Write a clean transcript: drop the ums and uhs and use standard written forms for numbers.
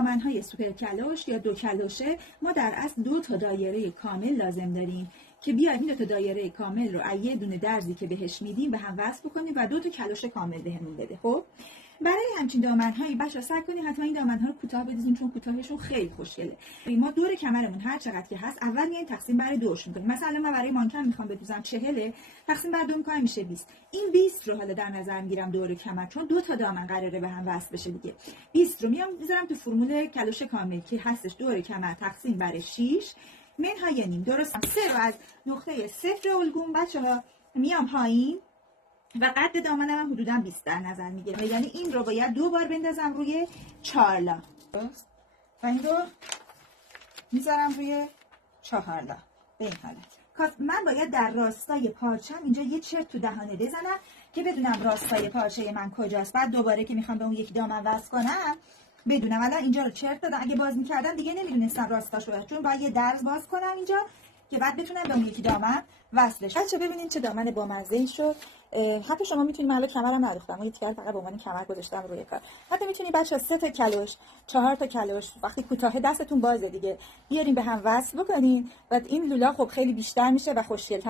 دامن‌های سوپر کلوش یا دو کلوشه ما در اصل 2 تا دایره کامل لازم داریم که بیایم این 2 تا دایره کامل رو از یه دونه درزی که بهش میدیم به هم وصل بکنیم و 2 تا کلوش کامل بهمون بده. خب برای همچین دامن‌هایی بچه‌ها سعی کنید حتما این دامن‌ها رو کوتاه بدید چون کوتاهشون خیلی خوشگله. ما دور کمرمون هر چقدر که هست اول میایم تقسیم بر 2 می‌کنیم. مثلا من برای مانکن میخوام بدوزم 40 تقسیم بر 2 می‌کنم میشه 20. این 20 رو حالا در نظر میگیرم دور کمر چون 2 تا دامن قراره به هم وصل بشه دیگه. 20 رو میام میذارم تو فرمول کلوش کامل که هستش دور کمر تقسیم بر 6 منهای نیم. درست 3 رو از نقطه 0 الگوم بچه‌ها میام پایین و قد دامنم هم حدودا 20 در نظر میگیره، یعنی این رو باید 2 بار بندازم روی 4 لا و این رو میذارم روی 4 لا به این حالت. من باید در راستای پارچم اینجا یه چرت تو دهانه بزنم که بدونم راستای پارچه من کجاست. بعد دوباره که میخوام به اون یکی دامن وصل کنم بدونم. الان اینجا رو چرت دادم، اگه باز میکردم دیگه نمیدونستم راستاشو، چون باید یه درز باز کنم اینجا که بعد بتونم به اون یکی دامن وصلش. بچه ببینید چه دامن بامزه‌ای شد. حتی شما میتونید، من کمرم نداختم، من یه تیکر فقط به عنوان کمر گذاشتم روی کار. حتی میتونید بچه 3 تا کلوش 4 تا کلوش وقتی کوتاه دستتون بازه دیگه بیارین به هم وصل بکنین و این لولا خب خیلی بیشتر میشه و خوشگل‌تر